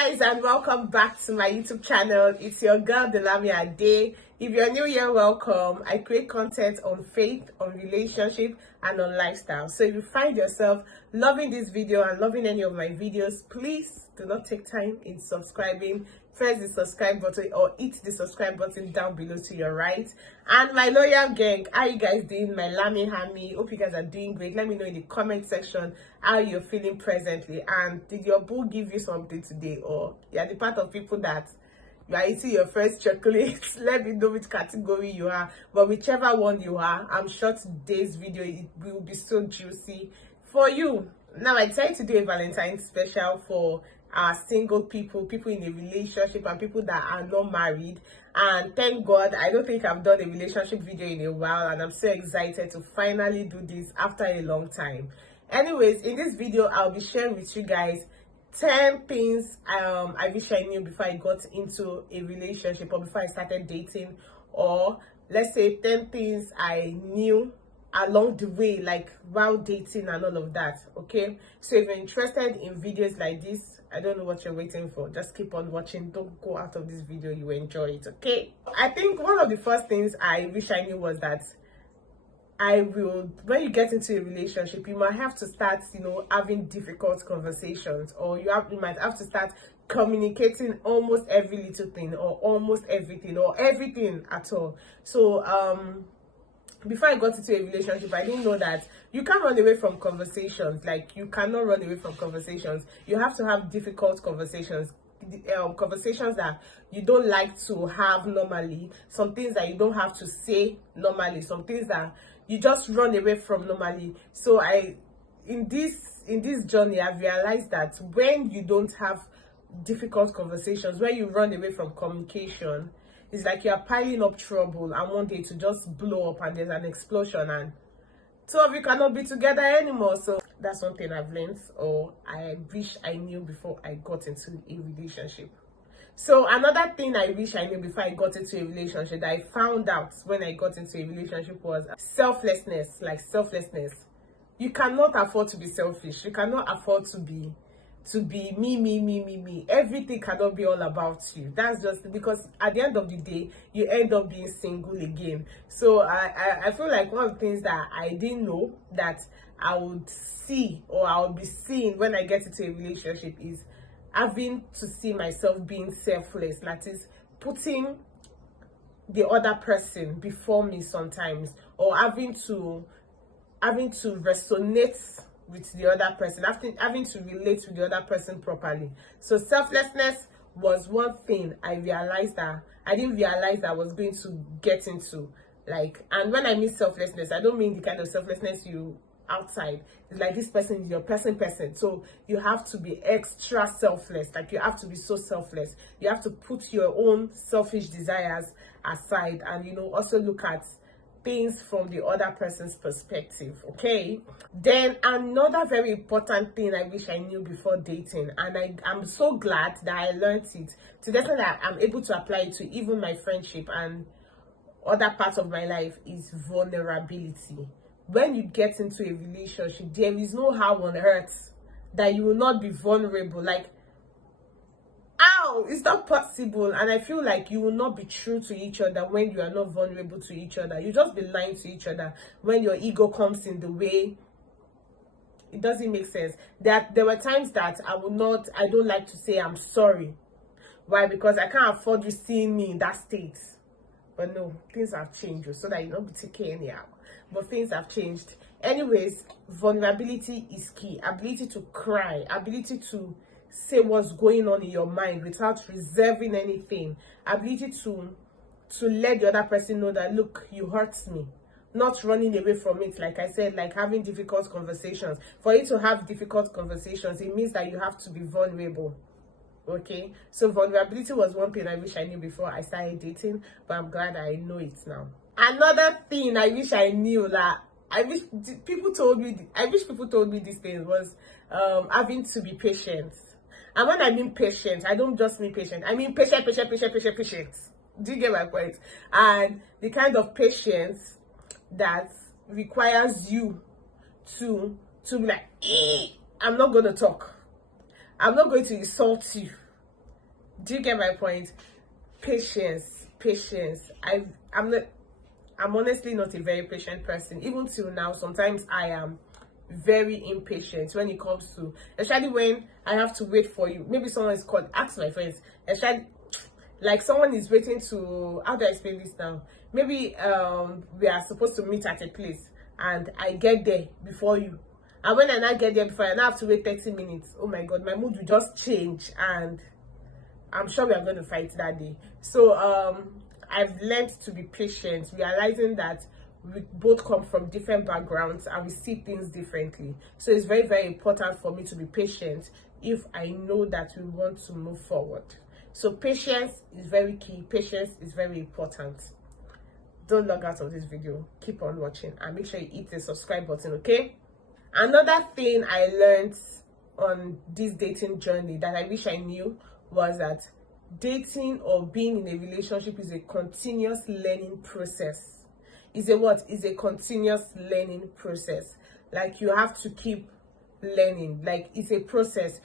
Guys, and welcome back to my YouTube channel. It's your girl Delami Ade. If you're new here, welcome. I create content on faith, on relationship, and on lifestyle. So if you find yourself loving this video and loving any of my videos, please do not take time in subscribing. Press the subscribe button or hit the subscribe button down below to your right. And my loyal gang, how you guys doing? My Lami Hami, hope you guys are doing great. Let me know in the comment section how you're feeling presently, and did your boo give you something today, or you're the part of people that you are eating your first chocolate. Let me know which category you are, but whichever one you are, I'm sure today's video it will be so juicy for you. Now I decided to do a Valentine special for single people in a relationship, and people that are not married. And thank God, I don't think I've done a relationship video in a while, and I'm so excited to finally do this after a long time. Anyways, in this video I'll be sharing with you guys 10 things I wish I knew before I got into a relationship, or before I started dating, or let's say 10 things I knew along the way, like while dating and all of that. Okay, so if you're interested in videos like this, I don't know what you're waiting for. Just keep on watching. Don't go out of this video. You will enjoy it. Okay, I think one of the first things I wish I knew was that when you get into a relationship, you might have to start, having difficult conversations, or you might have to start communicating almost every little thing, or almost everything, or everything at all. So before I got into a relationship, I didn't know that you can't run away from conversations. Like, you cannot run away from conversations. You have to have difficult conversations. Conversations that you don't like to have normally, some things that you don't have to say normally, some things that you just run away from normally. So in this journey, I've realized that when you don't have difficult conversations, when you run away from communication, it's like you're piling up trouble, and one day to just blow up and there's an explosion, and two of you cannot be together anymore. So that's one thing I've learned, or I wish I knew before I got into a relationship. So another thing I wish I knew before I got into a relationship that I found out when I got into a relationship was selflessness. Like, selflessness. You cannot afford to be selfish. You cannot afford to be me. Everything cannot be all about you. That's just because at the end of the day, you end up being single again. So I feel like one of the things that I didn't know that I would see, or I would be seeing when I get into a relationship, is having to see myself being selfless. That is, putting the other person before me sometimes, or having to resonate with the other person, having to relate with the other person properly. So selflessness was one thing I realized that I didn't realize that I was going to get into. Like, and when I mean selflessness, I don't mean the kind of selflessness you outside. It's like, this person is your person. So you have to be extra selfless. Like, you have to be so selfless. You have to put your own selfish desires aside, and also look at things from the other person's perspective. Okay, then another very important thing I wish I knew before dating, and I'm so glad that I learned it, to the extent that I'm able to apply it to even my friendship and other parts of my life, is vulnerability. When you get into a relationship, there is no how on earth that you will not be vulnerable. Like, it's not possible. And I feel like you will not be true to each other when you are not vulnerable to each other. You just be lying to each other when your ego comes in the way. It doesn't make sense. That there were times that I don't like to say I'm sorry. Why? Because I can't afford you seeing me in that state. But no, things have changed, so that you don't be taken anyhow. But things have changed. Anyways, vulnerability is key. Ability to cry, ability to say what's going on in your mind without reserving anything, ability to let the other person know that, look, you hurt me, not running away from it. Like I said, like having difficult conversations. For you to have difficult conversations, it means that you have to be vulnerable. Okay, so vulnerability was one thing I wish I knew before I started dating, but I'm glad I know it now. Another thing I wish I knew, that I wish people told me these things, was having to be patient. And when I mean patient, I don't just mean patient. I mean patient. Do you get my point? And the kind of patience that requires you to be like, I'm not going to talk. I'm not going to insult you. Do you get my point? Patience. I'm honestly not a very patient person. Even till now, sometimes I am very impatient when it comes to, especially when I have to wait for you. Maybe someone is called, ask my friends, especially like someone is waiting to, how do I explain this now? Maybe we are supposed to meet at a place and I get there before you. And when I now get there before, I now have to wait 30 minutes. Oh my God, my mood will just change and I'm sure we are going to fight that day. So I've learned to be patient, realizing that we both come from different backgrounds and we see things differently. So it's very, very important for me to be patient if I know that we want to move forward. So patience is very key. Patience is very important. Don't log out of this video. Keep on watching and make sure you hit the subscribe button, okay? Another thing I learned on this dating journey that I wish I knew was that dating or being in a relationship is a continuous learning process. Is a continuous learning process. Like you have to keep learning. Like it's a process.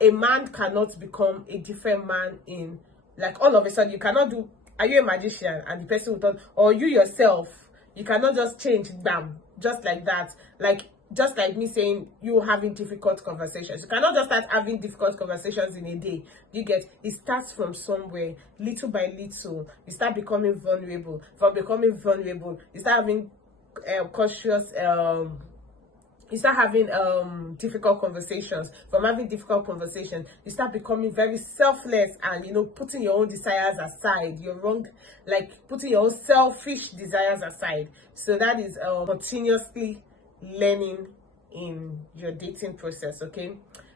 A man cannot become a different man in, like, all of a sudden. You cannot do, are you a magician and the person will talk, or you yourself, you cannot just change, bam, just like that. Like, just like me saying you having difficult conversations, you cannot just start having difficult conversations in a day. You get, it starts from somewhere, little by little. You start becoming vulnerable. From becoming vulnerable, you start having you start having difficult conversations. From having difficult conversations, you start becoming very selfless and, you know, putting your own desires aside. You're wrong, like putting your own selfish desires aside. So that is continuously learning in your dating process, okay?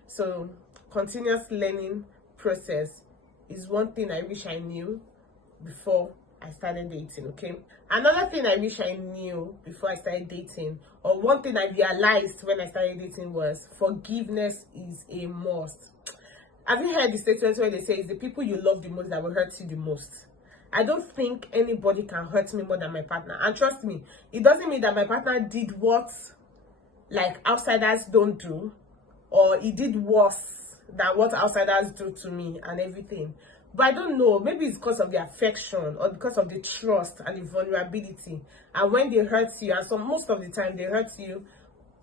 So continuous learning process is one thing I wish I knew before I started dating, okay? Another thing I wish I knew before I started dating, or one thing I realized when I started dating, was forgiveness is a must. Have you heard the statement where they say it's the people you love the most that will hurt you the most? I don't think anybody can hurt me more than my partner. And trust me, it doesn't mean that my partner did what like outsiders don't do, or he did worse than what outsiders do to me and everything. But I don't know, maybe it's because of the affection or because of the trust and the vulnerability. And when they hurt you, and so most of the time they hurt you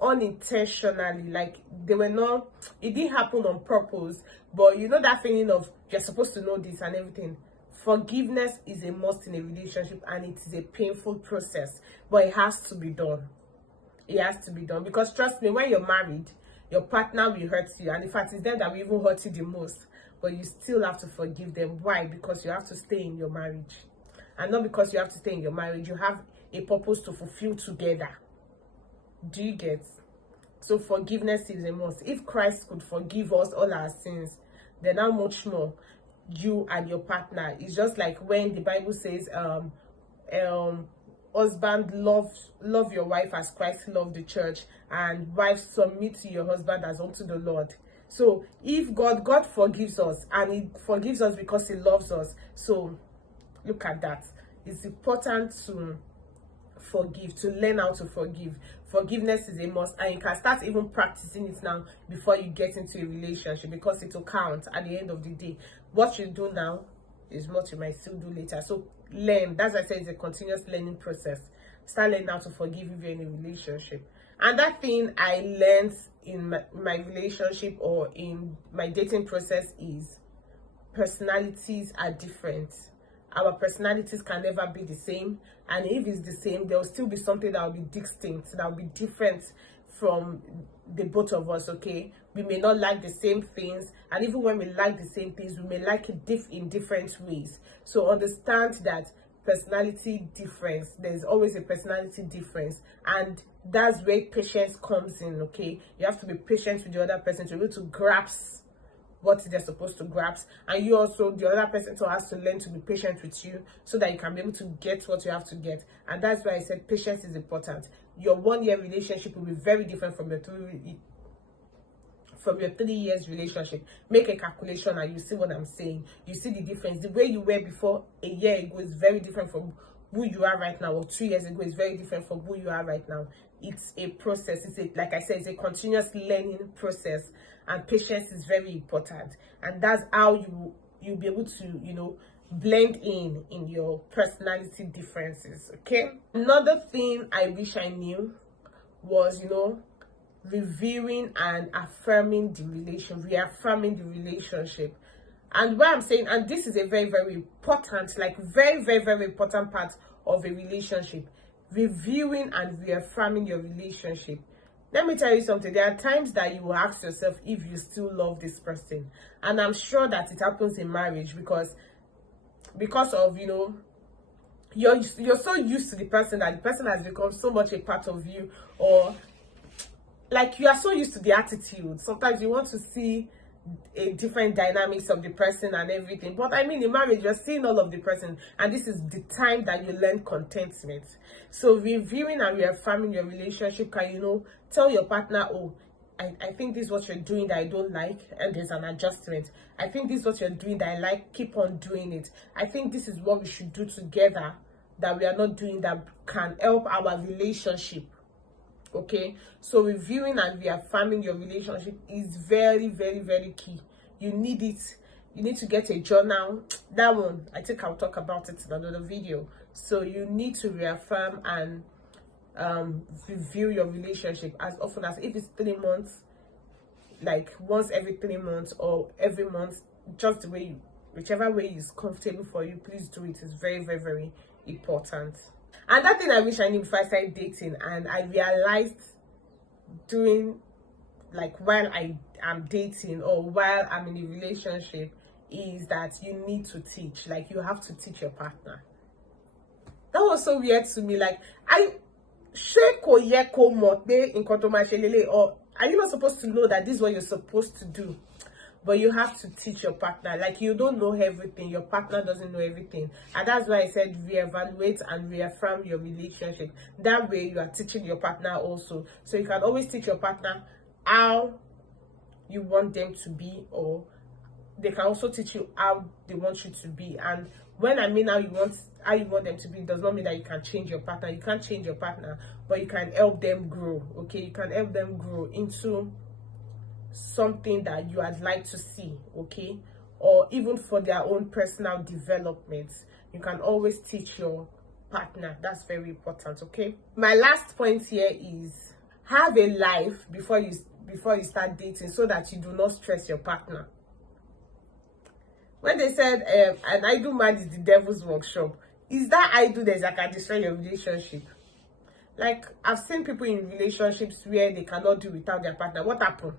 unintentionally, like they were not, it didn't happen on purpose, but you know that feeling of you're supposed to know this and everything. Forgiveness is a must in a relationship, and it is a painful process, but it has to be done. It has to be done, because trust me, when you're married, your partner will hurt you, and in fact it's them that will even hurt you the most, but you still have to forgive them. Why? Because you have to stay in your marriage, and not because you have to stay in your marriage, you have a purpose to fulfill together. Do you get? So forgiveness is a must. If Christ could forgive us all our sins, then how much more you and your partner? It's just like when the Bible says husband, love your wife as Christ loved the church, and wives, submit to your husband as unto the Lord. So if God forgives us, and he forgives us because he loves us, so look at that. It's important to forgive, to learn how to forgive. Forgiveness is a must, and you can start even practicing it now before you get into a relationship, because it will count at the end of the day. What you do now is what you might still do later. So learn. That's why I said it's a continuous learning process. Start learning how to forgive if you're in a relationship. And that thing I learned in my relationship or in my dating process is personalities are different. Our personalities can never be the same, and if it's the same, there will still be something that will be distinct, that will be different from the both of us, okay? We may not like the same things, and even when we like the same things, we may like it in different ways. So understand that personality difference, there's always a personality difference, and that's where patience comes in, okay? You have to be patient with the other person to be able to grasp what they're supposed to grasp, and you also, the other person also has to learn to be patient with you, so that you can be able to get what you have to get. And that's why I said patience is important. Your 1 year relationship will be very different from your 3 years relationship. Make a calculation and you see what I'm saying. You see the difference. The way you were before a year ago is very different from who you are right now, or 2 years ago is very different from who you are right now. It's a process. Like I said, it's a continuous learning process, and patience is very important. And that's how you you'll be able to, blend in your personality differences. Okay, another thing I wish I knew was, reviewing and reaffirming the relationship. And what I'm saying, and this is a very, very important, like very, very, very important part of a relationship, reviewing and reaffirming your relationship. Let me tell you something. There are times that you will ask yourself if you still love this person. And I'm sure that it happens in marriage because of, you're so used to the person that the person has become so much a part of you, or like you are so used to the attitude. Sometimes you want to see a different dynamics of the person and everything. But I mean, in marriage, you're seeing all of the person, and this is the time that you learn contentment. So reviewing and reaffirming your relationship can, tell your partner, oh, I think this is what you're doing that I don't like, and there's an adjustment. I think this is what you're doing that I like, keep on doing it. I think this is what we should do together that we are not doing that can help our relationship. Okay, so reviewing and reaffirming your relationship is very, very, very key. You need it. You need to get a journal. That one, I think I'll talk about it in another video. So you need to reaffirm and review your relationship as often as, if it's 3 months, like once every 3 months or every month, just the way whichever way is comfortable for you, please do it. It's very, very, very important. And that thing I wish I knew before I started dating, and I realized during, like, while I am dating or while I'm in a relationship, is that you need to teach. Like, you have to teach your partner. That was so weird to me. Like, or are you not supposed to know that this is what you're supposed to do? But you have to teach your partner. Like, you don't know everything. Your partner doesn't know everything. And that's why I said reevaluate and reaffirm your relationship. That way you are teaching your partner also. So you can always teach your partner how you want them to be, or they can also teach you how they want you to be. And when I mean how you want them to be, it does not mean that you can change your partner. You can't change your partner, but you can help them grow. Okay, you can help them grow into something that you would like to see. Okay, or even for their own personal development, you can always teach your partner. That's very important. Okay, my last point here is have a life before you start dating, so that you do not stress your partner. When they said an idle man is the devil's workshop, is that idle that can destroy your relationship? Like, I've seen people in relationships where they cannot do without their partner. What happened?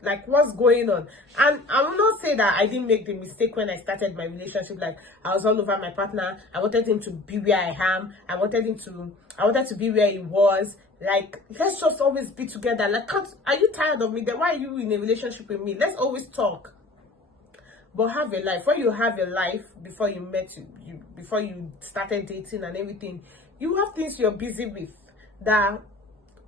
Like, what's going on? And I will not say that I didn't make the mistake when I started my relationship. Like, I was all over my partner. I wanted him to be where I am. I wanted to be where he was. Like, let's just always be together. Like, are you tired of me? Then why are you in a relationship with me? Let's always talk. But have a life. When you have a life before you met before you started dating and everything, you have things you're busy with that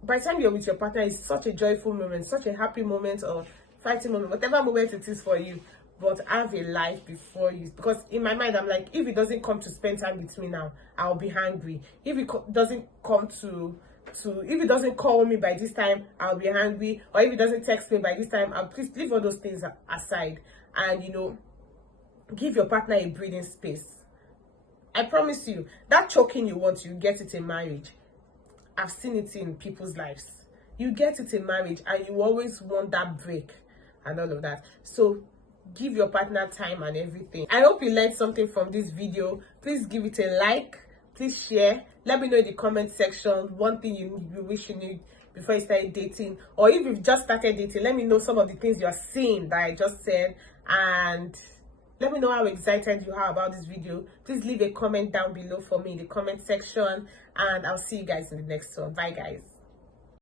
by the time you're with your partner, it's such a joyful moment, such a happy moment or fighting moment, whatever moment it is for you. But have a life before you, because in my mind, I'm like, if he doesn't come to spend time with me now, I'll be hungry. If he doesn't come if he doesn't call me by this time, I'll be hungry. Or if he doesn't text me by this time, please leave all those things aside. And, give your partner a breathing space. I promise you, that choking you want, you get it in marriage. I've seen it in people's lives. You get it in marriage, and you always want that break and all of that. So give your partner time and everything. I hope you learned something from this video. Please give it a like. Please share. Let me know in the comment section one thing you wish you knew before you started dating, or if you've just started dating, let me know some of the things you're seeing that I just said, and let me know how excited you are about this video. Please leave a comment down below for me in the comment section, and I'll see you guys in the next one. Bye guys.